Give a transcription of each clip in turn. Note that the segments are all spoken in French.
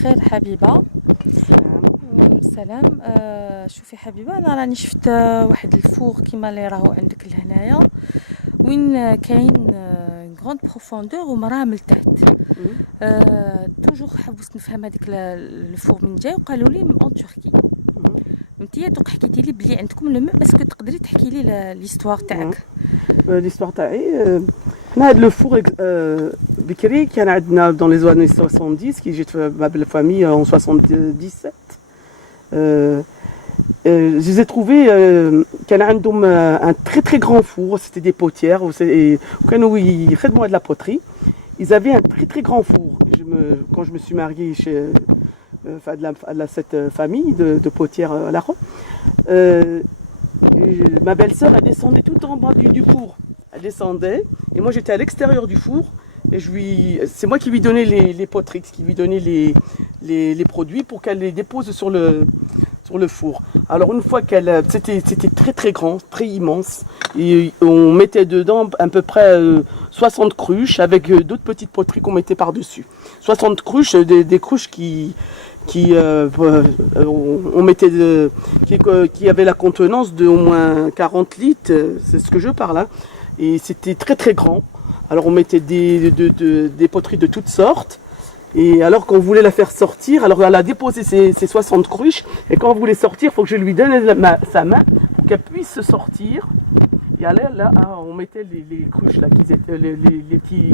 بخير حبيبة. سلام. شوفي حبيبة، انا راني شفت واحد الفوغ كيما اللي راهو عندك لهنايا، وين كاين غروند بروفوندور ومراه لتحت. توجور حبست نفهم هذيك الفوغ من جاي، وقالوا لي من تركي. انتيا دوك حكيتي لي بلي عندكم لو ميم، اسكو تقدري تحكي لي ليستوار تاعك؟ ليستوار تاعي هذا لو فور بكري كان عندنا dans les années 70 qui j'ai ma belle famille en 77. Je les ai trouvés كان عندهم un très très grand four, c'était des potières وكانوا يخدموا de la poterie. Ils avaient un très très grand four. Quand je me suis mariée chez cette famille de potières à la Ronde, ma belle-sœur elle descendait tout en bas du four. Elle descendait et moi j'étais à l'extérieur du four et c'est moi qui lui donnais les poteries, qui lui donnais les produits pour qu'elle les dépose sur le four. Alors une fois c'était très très grand, très immense, et on mettait dedans à peu près 60 cruches avec d'autres petites poteries qu'on mettait par-dessus. 60 cruches, des cruches on mettait qui avaient la contenance de au moins 40 litres, c'est ce que je parle là. Et c'était très très grand. Alors on mettait des poteries de toutes sortes. Et alors qu'on voulait la faire sortir, alors elle a déposé ses 60 cruches. Et quand on voulait sortir, il faut que je lui donne sa main pour qu'elle puisse se sortir. Et là, on mettait les cruches, là, les petits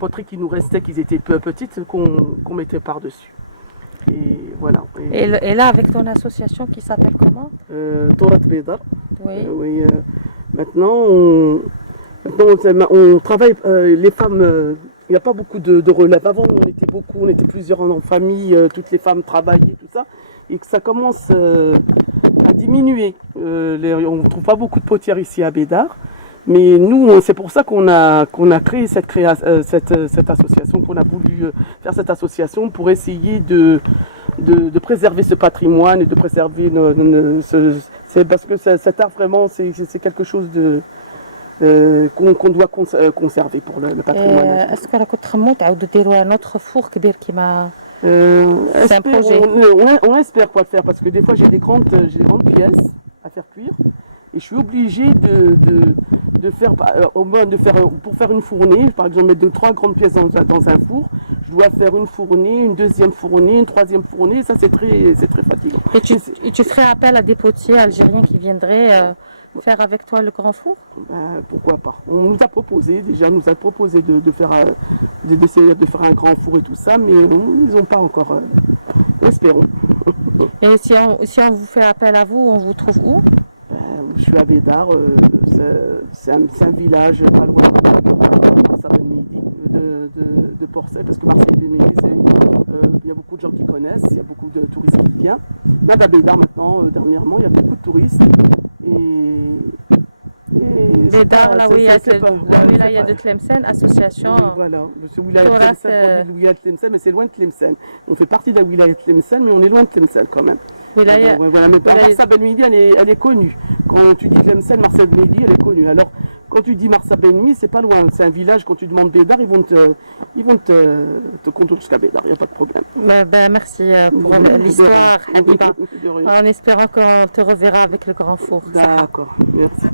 poteries qui nous restaient, qui étaient peu petites, qu'on mettait par-dessus. Et voilà. Et là, avec ton association qui s'appelle comment? Torat Bédar. Oui. Maintenant, on travaille, les femmes, il n'y a pas beaucoup de relève. Avant, on était plusieurs en famille, toutes les femmes travaillent et tout ça, et que ça commence à diminuer. On ne trouve pas beaucoup de potières ici à Bédar, mais nous, c'est pour ça qu'on a créé cette association, qu'on a voulu faire cette association pour essayer de préserver ce patrimoine et de préserver c'est parce que cet art vraiment c'est quelque chose qu'on doit conserver pour le patrimoine. Est-ce que راكم تخمموا تعاودوا ديروا un autre four كبير كيما c'est un projet? On espère pas le faire parce que des fois j'ai des grandes pièces à faire cuire et je suis obligée de faire pour faire une fournée, par exemple mettre 2-3 grandes pièces dans un four. Je dois faire une fournée, une deuxième fournée, une troisième fournée, ça c'est très fatigant. Et tu ferais appel à des potiers algériens qui viendraient faire avec toi le grand four? Pourquoi pas. On nous a proposé d'essayer de faire un grand four et tout ça, mais ils n'ont pas encore. Espérons. Et si on vous fait appel à vous, on vous trouve où? Je suis à Bédar, c'est un village pas loin de Porcel, parce que Marseille-Midi, il y a beaucoup de gens qui connaissent, il y a beaucoup de touristes qui viennent. Même à Bédar maintenant, dernièrement, il y a beaucoup de touristes. Bédar, la wilaya de Tlemcen, association. Voilà, c'est wilaya de Tlemcen, mais c'est loin de Tlemcen. On fait partie de la wilaya de Tlemcen, mais on est loin de Tlemcen quand même. Voilà, mais Marsa Ben Midi, elle est connue. Quand tu dis Tlemcen, Marsa Ben Midi, elle est connue. Alors, quand tu dis Marsa Ben Midi, c'est pas loin. C'est un village, quand tu demandes Bédar, ils vont te conduire jusqu'à Bédar, il n'y a pas de problème. Merci pour l'histoire, Habiba. En espérant qu'on te reverra avec le grand four. D'accord, merci.